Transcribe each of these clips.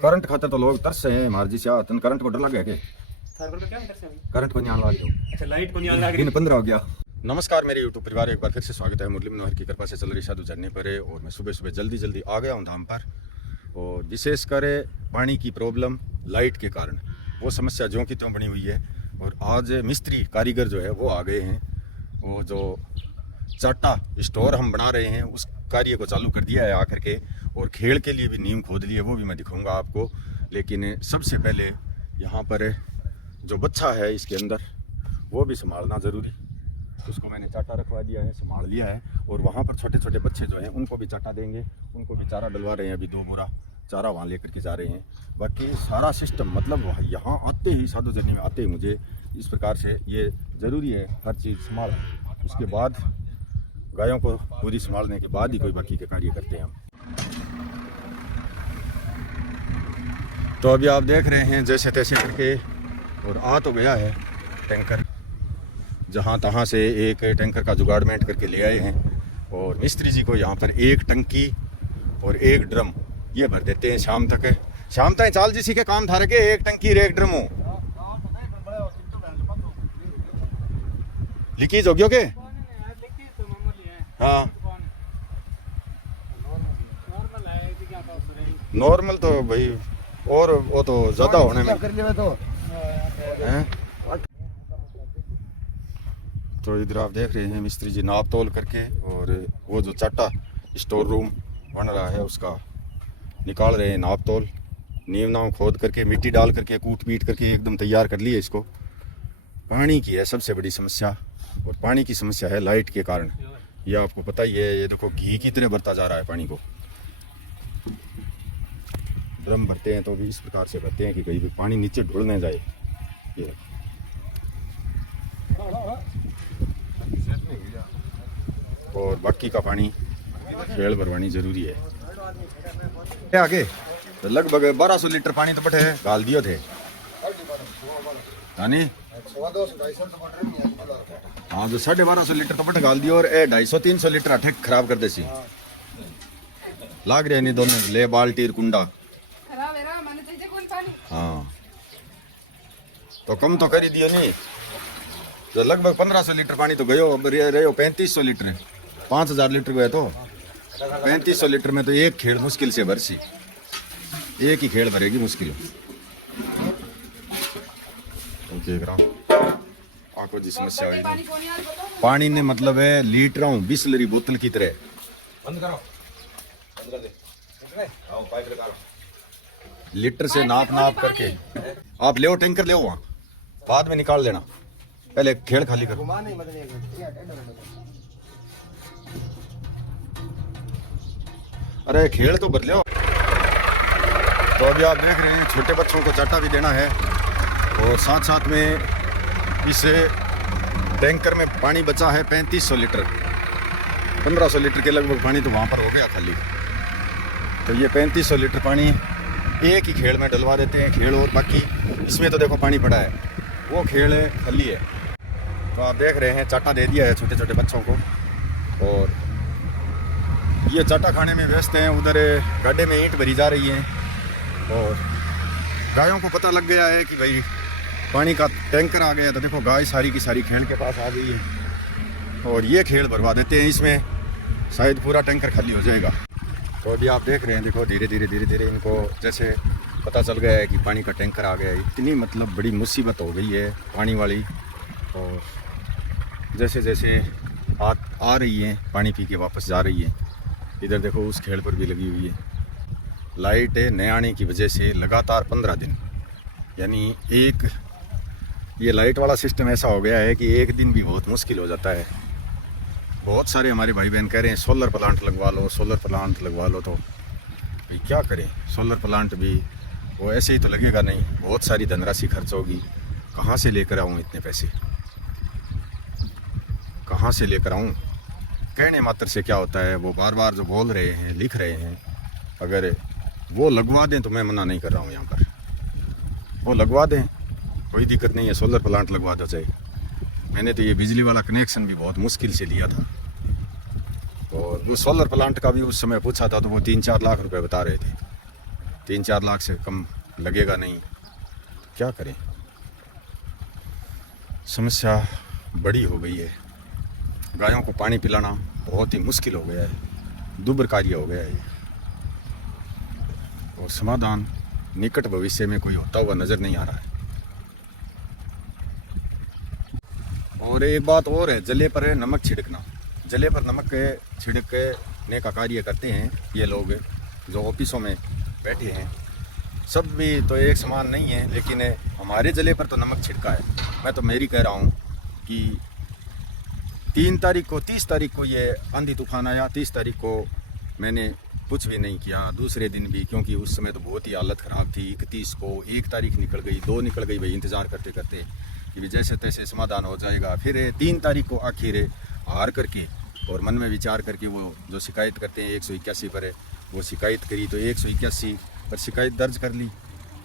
Current खातर तो लोग तरस हैं हमारे जी से तन करंट को डर लग गया के करंट को नहीं आने वाली अच्छा लाइट को नहीं आने लगी। दिन 15 हो गया। नमस्कार मेरे यूट्यूब परिवार, एक बार फिर से स्वागत है। मुरली मनोहर की कृपा से चल रही साधु झरने पर है और मैं सुबह सुबह जल्दी आ गया हूँ धाम पर। और विशेष कर पानी की प्रॉब्लम लाइट के कारण वो समस्या ज्यों की त्यों बनी हुई है। और आज मिस्त्री कारीगर जो है वो आ गए हैं। वो जो चाटा स्टोर हम बना रहे हैं उस कार्य को चालू कर दिया है आकर के, और खेल के लिए भी नींव खोद लिए, वो भी मैं दिखाऊंगा आपको। लेकिन सबसे पहले यहाँ पर जो बच्चा है इसके अंदर वो भी संभालना ज़रूरी, उसको मैंने चाटा रखवा दिया है, संभाल लिया है। और वहाँ पर छोटे छोटे बच्चे जो हैं उनको भी चाटा देंगे, उनको भी चारा डलवा रहे हैं। अभी 2 बोरा चारा वहाँ लेकर के जा रहे हैं। बाकी सारा सिस्टम मतलब यहाँ आते ही साधु झरने में आते ही मुझे इस प्रकार से ये ज़रूरी है हर चीज़ संभाल, उसके बाद गायों को पूरी संभालने के बाद ही कोई बाकी के कार्य करते हैं हम। तो अभी आप देख रहे हैं जैसे तैसे करके, और आ तो गया है टैंकर, जहाँ तहाँ से एक टैंकर का जुगाड़मेंट करके ले आए हैं। और मिस्त्री जी को यहाँ पर एक टंकी और एक ड्रम ये भर देते हैं शाम तक चाल जी सी के काम था रखे, एक टंकी एक ड्रम हो लीकेज हो गया के। हाँ नॉर्मल तो भाई, और वो तो ज्यादा होने में तो इधर आप देख रहे हैं मिस्त्री जी नाप तोल करके, और वो जो चाटा स्टोर रूम बन रहा है उसका निकाल रहे हैं नाप तोल, नींव नाव खोद करके मिट्टी डाल करके कूट पीट करके एकदम तैयार कर लिए इसको। पानी की है सबसे बड़ी समस्या, और पानी की समस्या है लाइट के कारण। ये आपको पता ही है, ये देखो घी की तरह भरता जा रहा है पानी को। ड्रम भरते हैं तो भी इस प्रकार से भरते हैं कि कहीं भी पानी नीचे ढुल न जाए। ये और बाकी का पानी खेल भरवानी जरूरी है। आगे तो लगभग 1200 लीटर पानी तो बटे गाल दियो थे हाँ 1250 लीटर तो बटे गाल दियो, और 250-300 लीटर अठे खराब कर देसी लाग रहे नहीं दोनों ले बाल्टी कुंडा। हाँ तो कम तो कर ही दियो नहीं, तो लगभग 1500 लीटर पानी तो गयो। अब रहे 3500 लीटर है, 5000 लीटर गए तो 3500 लीटर में तो एक खेल मुश्किल से भरसी, एक ही खेल भरेगी मुश्किल। आपको जी समस्या हुई पानी ने मतलब है लीटरों बिस्लरी बोतल की तरह लीटर से नाप करके आप ले टैंकर ले वहाँ बाद में निकाल देना, पहले खेल खाली करो। अरे खेल तो भर लो। तो अभी आप देख रहे हैं छोटे बच्चों को चाटा भी देना है, और साथ साथ में इस टैंकर में पानी बचा है 3500 लीटर, 1500 लीटर के लगभग पानी तो वहाँ पर हो गया खाली। तो ये 3500 लीटर पानी एक ही खेल में डलवा देते हैं खेल, और बाकी इसमें तो देखो पानी पड़ा है, वो खेल खाली है। तो आप देख रहे हैं चाटा दे दिया है छोटे छोटे बच्चों को, और ये चाटा खाने में व्यस्त हैं। उधर गड्ढे में ईंट भरी जा रही है, और गायों को पता लग गया है कि भाई पानी का टैंकर आ गया। तो देखो गाय सारी की सारी खेल के पास आ गई है, और ये खेल भरवा देते हैं, इसमें शायद पूरा टैंकर खाली हो जाएगा। तो अभी आप देख रहे हैं देखो धीरे धीरे इनको जैसे पता चल गया है कि पानी का टैंकर आ गया है। इतनी मतलब बड़ी मुसीबत हो गई है पानी वाली, और जैसे जैसे आ रही है पानी पी के वापस जा रही है। इधर देखो उस खेल पर भी लगी हुई है लाइट न आने की वजह से लगातार 15 दिन, यानी एक ये लाइट वाला सिस्टम ऐसा हो गया है कि एक दिन भी बहुत मुश्किल हो जाता है। बहुत सारे हमारे भाई बहन कह रहे हैं सोलर प्लांट लगवा लो, सोलर प्लांट लगवा लो। तो भाई क्या करें, सोलर प्लांट भी वो ऐसे ही तो लगेगा नहीं, बहुत सारी धनराशि खर्च होगी। कहाँ से लेकर आऊँ इतने पैसे, कहाँ से लेकर आऊँ? कहने मात्र से क्या होता है, वो बार बार जो बोल रहे हैं लिख रहे हैं, अगर वो लगवा दें तो मैं मना नहीं कर रहा हूँ। यहाँ पर वो लगवा दें, कोई दिक्कत नहीं है, सोलर प्लांट लगवा दो चाहे। मैंने तो ये बिजली वाला कनेक्शन भी बहुत मुश्किल से लिया था, और वो सोलर प्लांट का भी उस समय पूछा था तो वो 3-4 लाख रुपए बता रहे थे। 3-4 लाख से कम लगेगा नहीं। क्या करें, समस्या बड़ी हो गई है। गायों को पानी पिलाना बहुत ही मुश्किल हो गया है, दुर्भर कार्य हो गया है ये। और समाधान निकट भविष्य में कोई होता हुआ नज़र नहीं आ रहा है। और एक बात और है, जले पर है नमक छिड़कना। जले पर नमक छिड़कने का कार्य करते हैं ये लोग जो ऑफिसों में बैठे हैं। सब भी तो एक समान नहीं है, लेकिन हमारे जले पर तो नमक छिड़का है। मैं तो मेरी कह रहा हूँ कि 30 तारीख को ये आंधी तूफान आया। 30 तारीख को मैंने कुछ भी नहीं किया, दूसरे दिन भी, क्योंकि उस समय तो बहुत ही हालत ख़राब थी। 31 को 1 तारीख निकल गई, 2 निकल गई भाई, इंतज़ार करते करते कि जैसे तैसे समाधान हो जाएगा। फिर 3 तारीख को आखिर हार करके और मन में विचार करके वो जो शिकायत करते हैं 181 पर है, वो शिकायत करी तो 181 पर शिकायत दर्ज कर ली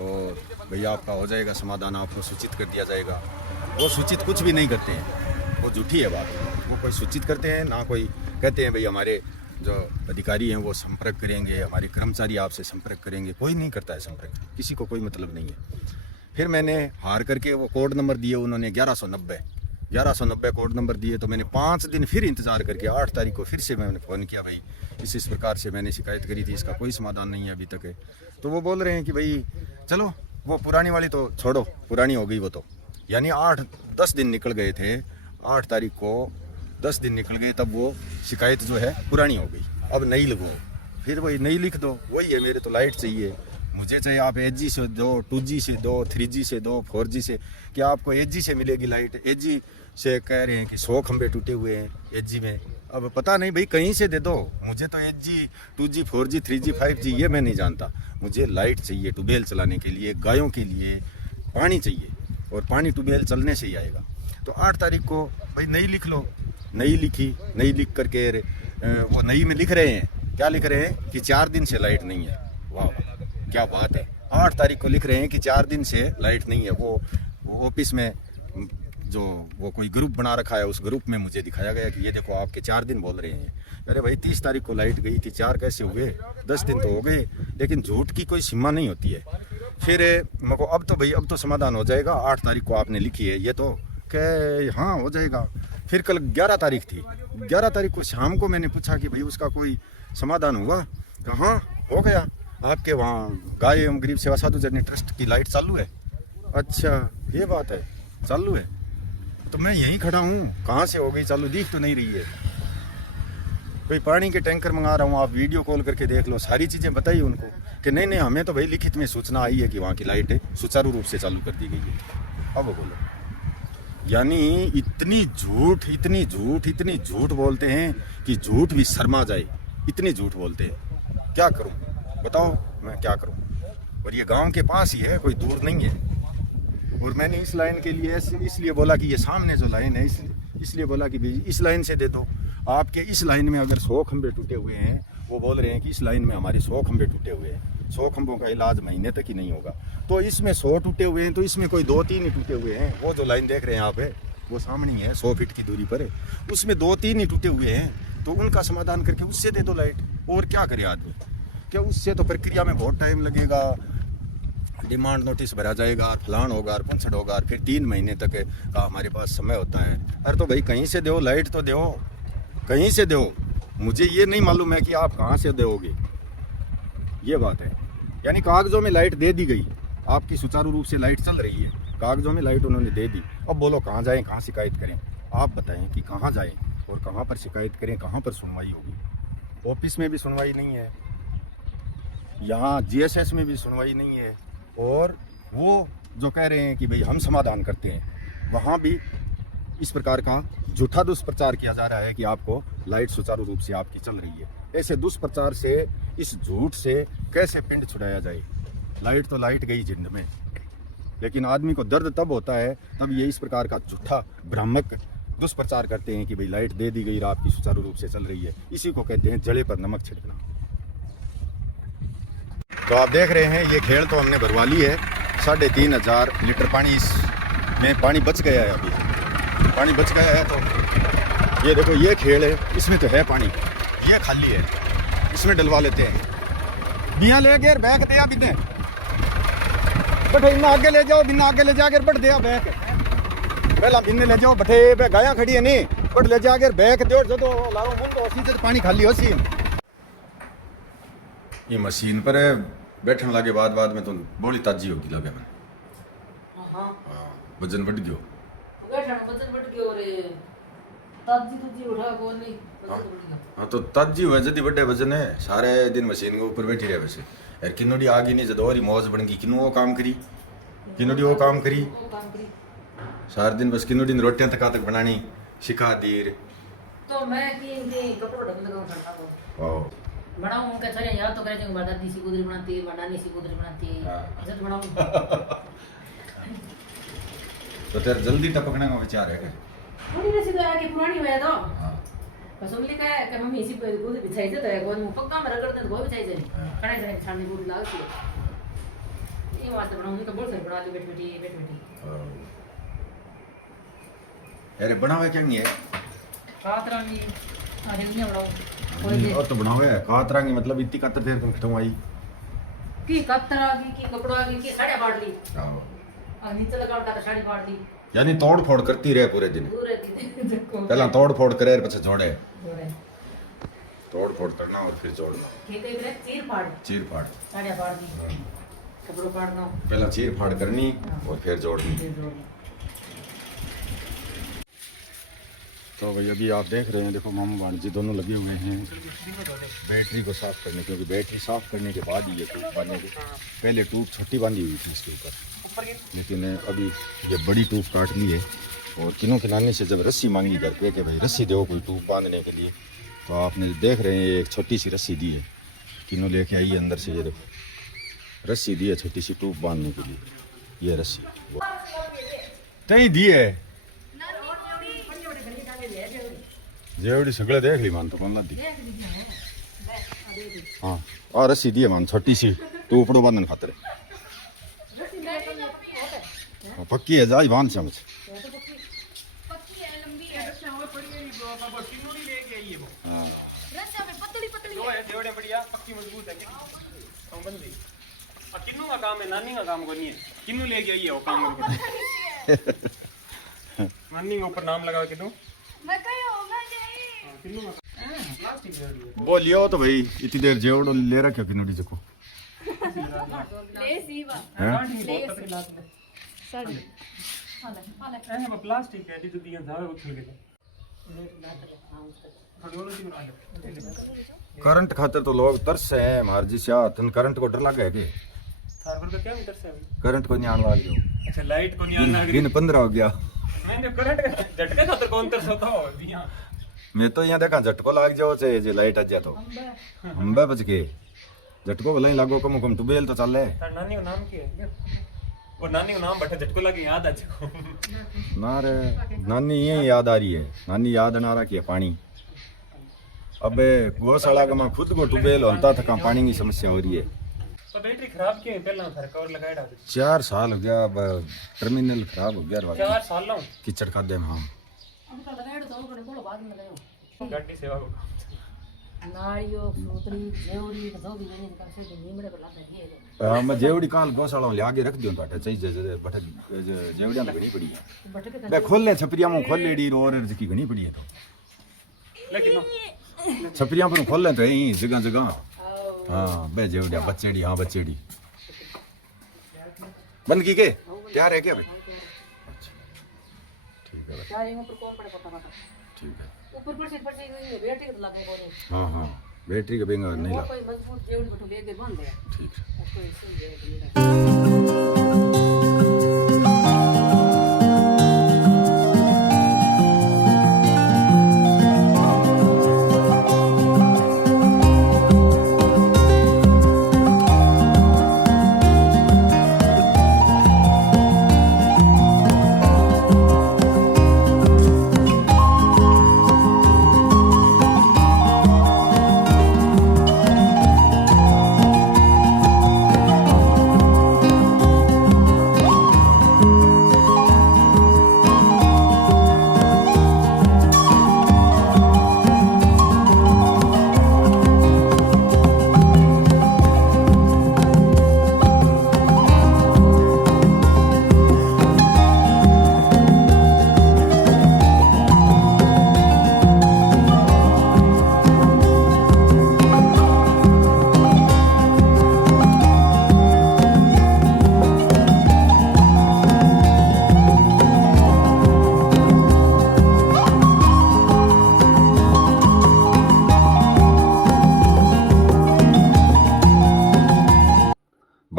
और भैया आपका हो जाएगा समाधान, आपको सूचित कर दिया जाएगा। वो सूचित कुछ भी नहीं करते हैं, वो झूठी है बात। वो कोई सूचित करते हैं ना, कोई कहते हैं भाई हमारे जो अधिकारी हैं वो संपर्क करेंगे, हमारे कर्मचारी आपसे संपर्क करेंगे। कोई नहीं करता है संपर्क, किसी को कोई मतलब नहीं है। फिर मैंने हार करके वो कोड नंबर दिए उन्होंने 1190 कोड नंबर दिए। तो मैंने 5 दिन फिर इंतज़ार करके 8 तारीख को फिर से मैंने फ़ोन किया, भाई इस प्रकार से मैंने शिकायत करी थी, इसका कोई समाधान नहीं है अभी तक है। तो वो बोल रहे हैं कि भाई चलो वो पुरानी वाली तो छोड़ो, पुरानी हो गई वो तो। यानी 8-10 दिन निकल गए थे, 8 तारीख को 10 दिन निकल गए, तब वो शिकायत जो है पुरानी हो गई। अब नई लगो, फिर वही नई लिख दो। वही है, मेरे तो लाइट चाहिए, मुझे चाहे आप HG से दो, 2G से दो, 3G से दो, 4G से। क्या आपको HG से मिलेगी लाइट? HG से कह रहे हैं कि 100 खंभे टूटे हुए हैं HG में। अब पता नहीं भाई, कहीं से दे दो। मुझे तो HG, 2G, 4G, 3G, 5G ये मैं नहीं जानता। मुझे लाइट चाहिए ट्यूबवेल चलाने के लिए, गायों के लिए पानी चाहिए, और पानी ट्यूबवेल चलने से ही आएगा। तो 8 तारीख को भाई नई लिख लो। नई लिखी, नई लिख करके वो नई में लिख रहे हैं, क्या लिख रहे हैं कि 4 दिन से लाइट नहीं है। वाह क्या बात है, 8 तारीख को लिख रहे हैं कि 4 दिन से लाइट नहीं है। वो ऑफिस में जो वो कोई ग्रुप बना रखा है, उस ग्रुप में मुझे दिखाया गया कि ये देखो आपके 4 दिन बोल रहे हैं। अरे भाई 30 तारीख को लाइट गई थी, 4 कैसे हुए? 10 दिन तो हो गए। लेकिन झूठ की कोई सीमा नहीं होती है। फिर मेरे को अब तो भाई अब तो समाधान हो जाएगा। 8 तारीख को आपने लिखी है ये तो कि हाँ हो जाएगा। फिर कल 11 तारीख थी, 11 तारीख को शाम को मैंने पूछा कि भाई उसका कोई समाधान हुआ? कहाँ हो गया, आपके वहाँ गाय एवं गरीब सेवा साधु जन ट्रस्ट की लाइट चालू है। अच्छा ये बात है, चालू है। तो मैं यहीं खड़ा हूँ, कहाँ से हो गई चालू? दिख तो नहीं रही है। कोई पानी के टैंकर मंगा रहा हूँ, आप वीडियो कॉल करके देख लो, सारी चीज़ें बताइए उनको कि नहीं नहीं हमें तो भाई लिखित में सूचना आई है कि वहाँ की लाइट सुचारू रूप से चालू कर दी गई है। अब बोलो, यानी इतनी झूठ बोलते हैं कि झूठ भी शर्मा जाए, इतनी झूठ बोलते हैं। क्या करूं बताओ, मैं क्या करूं? और ये गांव के पास ही है, कोई दूर नहीं है। और मैंने इस लाइन के लिए इसलिए बोला कि ये सामने जो लाइन है, इसलिए बोला कि इस लाइन से दे दो। आपके इस लाइन में अगर 100 खंभे टूटे हुए हैं, वो बोल रहे हैं कि इस लाइन में हमारे 100 खंभे टूटे हुए हैं, 100 खंभों का इलाज महीने तक ही नहीं होगा। तो इसमें 100 टूटे हुए हैं, तो इसमें कोई 2-3 ही टूटे हुए हैं। वो जो लाइन देख रहे हैं आप है, वो सामने ही है, 100 फीट की दूरी पर है, उसमें 2-3 ही टूटे हुए हैं। तो उनका समाधान करके उससे दे दो लाइट। और क्या करे आदमी? क्या उससे तो प्रक्रिया में बहुत टाइम लगेगा, डिमांड नोटिस भरा जाएगा, फलान होगा और पंचड़ होगा, फिर 3 महीने तक का हमारे पास समय होता है। अरे तो भाई कहीं से दो, लाइट तो दो, कहीं से दो। मुझे ये नहीं मालूम है कि आप कहाँ से दोगे, ये बात है। यानी कागजों में लाइट दे दी गई, आपकी सुचारू रूप से लाइट चल रही है, कागजों में लाइट उन्होंने दे दी। अब बोलो कहाँ जाएं, कहाँ शिकायत करें? आप बताएं कि कहाँ जाएं और कहाँ पर शिकायत करें, कहाँ पर सुनवाई होगी? ऑफिस में भी सुनवाई नहीं है, यहाँ GSS में भी सुनवाई नहीं है, और वो जो कह रहे हैं कि भाई हम समाधान करते हैं, वहाँ भी इस प्रकार का झूठा दुष्प्रचार किया जा रहा है कि आपको लाइट सुचारू रूप से आपकी चल रही है। ऐसे दुष्प्रचार से, इस झूठ से कैसे पिंड छुड़ाया जाए? लाइट तो लाइट गई जिंद में, लेकिन आदमी को दर्द तब होता है तब ये इस प्रकार का झूठा भ्रामक दुष्प्रचार करते हैं कि भाई लाइट दे दी गई, आपकी सुचारू रूप से चल रही है। इसी को कहते हैं जड़े पर नमक छिड़कना। तो आप देख रहे हैं ये खेल तो हमने भरवा ली है। 3500 लीटर पानी इसमें पानी बच गया है। अभी पानी बच गया है, तो ये देखो ये खेल है, इसमें तो है पानी, ये खाली है, इसमें डलवा लेते हैं। बिया ले गए बैक दिया बिने बैठे इन्ना आगे ले जाओ बिना आगे ले जाकर बढ़ दिया बैक पहला बिने ले जाओ बैठे बे गाया खड़ी है नहीं बढ़ ले जाकर बैक दो जो तो लाओ मुंडो ओसी से पानी खाली होसी ये मशीन पर बैठने लगे बाद में तो बड़ी ताजी होगी लगे मैंने हाँ वजन बढ़ गयो बैठना वजन बढ़ गयो रे ताजी तुझी उठा कौन नहीं वजन बढ़ गया हाँ तो ताजी हुआ जदी बड़े वजन है सारे दिन मशीन के ऊपर बैठी रहे वैसे यार किन्नोडी आ गई नहीं जदों और मौज बन गई किन्नू वो काम करी किन्नोडी वो काम करी वो काम करी सारे दिन बस किन्नोडी ने रोटियां तक बनानी सिखा दी रे तो मैं की कपड़ों ढंग लगाऊं करता को वाह बनाऊं उनका चले यार तो करे जो दादी सी गुदरी बनाती है नानी सी गुदरी बनाती है ऐसे तो बनाऊं तो तेरे जल्दी टपकने का विचार है क्या थोड़ी रेसी तो आगे पुरानी हुआ तो हाँ बस उनले का कि मम्मी इसी पे गुदरी बिछाई दे तो है कौन पक्का में रगड़ते तो वो बिछाई जाए कड़ाई से छाननी गुदरी लागती है ये वास्ते बनाऊं तो बोल सर बना ली बैठ बैठी अरे बनावे क्या नहीं है कातरांगी अरे नहीं बनाऊं और तो बनावे कातरांगी मतलब इतनी कातर देर तुम खटवाई की कतरागी की कपड़ागी की साड़ी फाड़ ली आओ नीचे लगा का साड़ी फाड़ ली यानी तोड़ फोड़ करती रहे पूरे दिन पूरे दिन देखो पहला तोड़ फोड़ करे પછી जोड़े जोड़े तोड़ फोड़ करना और फिर जोड़ना खेते में चीर फाड़ चीर फाड़ साड़ी फाड़ दी कपड़ों फाड़ना पहला चीर फाड़ करनी और फिर जोड़नी फिर जोड़नी तो भाई अभी आप देख रहे हैं देखो मामू भांजी दोनों लगे हुए हैं बैटरी को साफ करने क्योंकि बैटरी साफ करने के बाद ही ये ट्यूब बांधेंगे पहले ट्यूब छोटी बांधी हुई थी इसके ऊपर लेकिन अभी ये बड़ी ट्यूब काट ली है और किन्नों के नानी से जब रस्सी मांगी घर पे कि भाई रस्सी दो कोई ट्यूब बांधने के लिए तो आपने देख रहे हैं एक छोटी सी रस्सी दी है किन्नों लेके आई अंदर से ये देखो रस्सी दी है छोटी सी ट्यूब बांधने के लिए ये रस्सी तई दी है जेवड़ी सगळे देख ली मान तो कौन दी हाँ और रस्सी दी है मान छोटी सी टूपड़ो बांधन खातिर पक्की है जाई बांध समझ किन्नू का काम है नानी का काम को नहीं है किन्नू ले गई है वो काम नानी के ऊपर नाम लगा के दो बोलियो तो भाई इतनी देर जेवड़ो ले रखो कि नोडी जको प्लास्टिक है तो दिया जावे उछल के करंट खातिर तो लोग तरस है मार जी सा तन करंट को डर लगे के फार्मर का क्या मीटर से करंट को नहीं आने लग गयो अच्छा लाइट को नहीं आना दिन 15 हो गया मैंने करंट का झटके खातर कौन तरस होता हो दिया मैं तो यहाँ देखा झटको लाग जाओ चाहे जे लाइट आ जाए तो अंबे बच के झटको भले ही लागो कम कम टुबेल तो चले नानी का नाम क्या है वो नानी का नाम बैठा झटको लगे याद आ जाओ ना रे नानी ये याद आ रही है नानी याद ना रहा कि पानी अबे गौशाला का मैं खुद को टुबेल होता था पानी की समस्या हो रही है तो बैटरी खराब क्यों है पहला सर कवर लगाया डाल 4 साल हो गया अब टर्मिनल खराब हो गया 4 साल लो कीचड़ खादे में हाँ अब तो लगाए तो कोने बोलो बाद में लगायो गाड़ी सेवा को नाड़ियो सूत्री जेवड़ी तो भी नहीं का से नीमड़े पर लाता है हाँ मैं जेवड़ी काल गौशाला में आगे रख दियो बाटे चाहिए बटे जेवड़ियां घनी पड़ी है बे खोल ले छपरिया में खोल लेडी और की घनी पड़ी है तो लेकिन छपरिया पर खोल ले तो यही जगह जगह हाँ बे जेवड़िया बच्चेड़ी हाँ बच्चेड़ी बंद की के तैयार है क्या भाई अच्छा ठीक है क्या ये ऊपर कौन पड़े पता पता ठीक है ऊपर पर से बैटरी तो लगे कोने हाँ हाँ बैटरी का बेंगा नहीं लगा कोई मजबूत जेवड़ी बैठो ले के बंद है ठीक है उसको ऐसे ही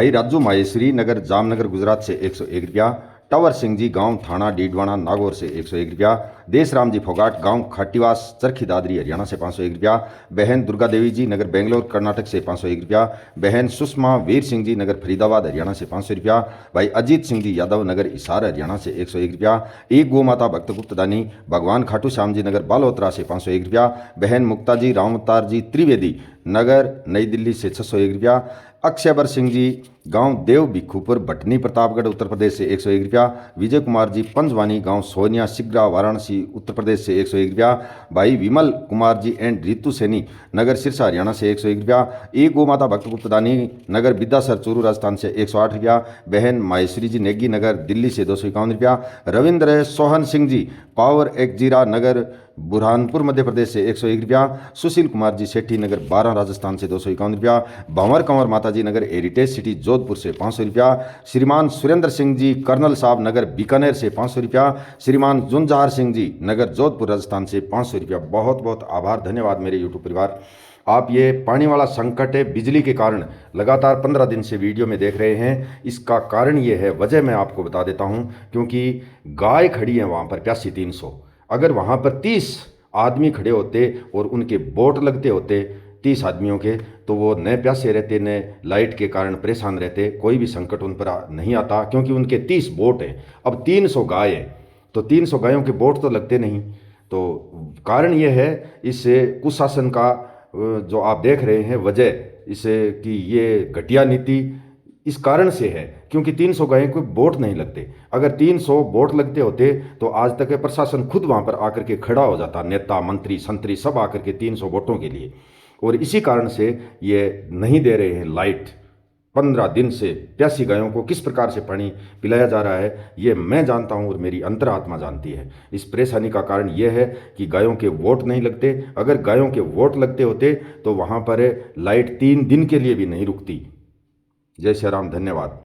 भाई राजू माहेश्वरी नगर जामनगर गुजरात से 101 रुपया। टवर सिंह जी गांव थाना डीडवाना नागौर से 101 रुपया। देशराम जी फोगाट गांव खाटीवास चरखी दादरी हरियाणा से 501 रुपया। बहन दुर्गा देवी जी नगर बेंगलोर कर्नाटक से 501 रुपया। बहन सुषमा वीर सिंह जी नगर फरीदाबाद हरियाणा से 500 रुपया। भाई अजीत सिंह जी यादव नगर हिसार हरियाणा से 101 रुपया। एक गौ माता भक्त गुप्त दानी भगवान खाटू श्याम जी नगर बालोतरा से 501 रुपया। बहन मुक्ता जी रामवतार जी त्रिवेदी नगर नई दिल्ली से 601 रुपया। अक्षयबर सिंह जी गांव देव भिखुपुर भटनी प्रतापगढ़ उत्तर प्रदेश से 101 रुपया। विजय कुमार जी पंजवानी गांव सोनिया सिगरा वाराणसी उत्तर प्रदेश से 101 रुपया। भाई विमल कुमार जी एंड रितु सैनी नगर सिरसा हरियाणा से 101 रुपया। एक गौ माता भक्त गुप्तदानी नगर बिद्दासर चूरू राजस्थान से 108 रुपया। बहन माहेश्वरी जी नेगी नगर दिल्ली से 251 रुपया। रविंद्र सोहन सिंह जी पावर एक्जीरा नगर बुरहानपुर मध्य प्रदेश से 101 रुपया। सुशील कुमार जी सेठी नगर 12 राजस्थान से 251 रुपया। भंवर कंवर माता जी नगर हेरिटेज सिटी जोधपुर से 500 रुपया। श्रीमान सुरेंद्र सिंह जी कर्नल साहब नगर बीकानेर से 500 रुपया। श्रीमान जुंजार सिंह जी नगर जोधपुर राजस्थान से 500 रुपया। बहुत बहुत आभार, धन्यवाद मेरे यूट्यूब परिवार। आप ये पानी वाला संकट है बिजली के कारण लगातार 15 दिन से वीडियो में देख रहे हैं। इसका कारण ये है, वजह मैं आपको बता देता हूँ, क्योंकि गाय खड़ी है वहाँ पर प्यासी 300। अगर वहाँ पर 30 आदमी खड़े होते और उनके बोट लगते होते 30 आदमियों के, तो वो न प्यासे रहते न लाइट के कारण परेशान रहते, कोई भी संकट उन पर नहीं आता, क्योंकि उनके 30 बोट हैं। अब 300 गाय हैं तो 300 गायों के बोट तो लगते नहीं। तो कारण ये है इस कुशासन का जो आप देख रहे हैं वजह इसे कि ये घटिया नीति इस कारण से है, क्योंकि 300 गायों को वोट नहीं लगते। अगर 300 वोट लगते होते तो आज तक प्रशासन खुद वहाँ पर आकर के खड़ा हो जाता, नेता मंत्री संतरी सब आकर के 300 वोटों के लिए। और इसी कारण से ये नहीं दे रहे हैं लाइट। 15 दिन से प्यासी गायों को किस प्रकार से पानी पिलाया जा रहा है ये मैं जानता हूँ और मेरी अंतरात्मा जानती है। इस परेशानी का कारण ये है कि गायों के वोट नहीं लगते। अगर गायों के वोट लगते होते तो वहाँ पर लाइट 3 दिन के लिए भी नहीं रुकती। जय श्री राम, धन्यवाद।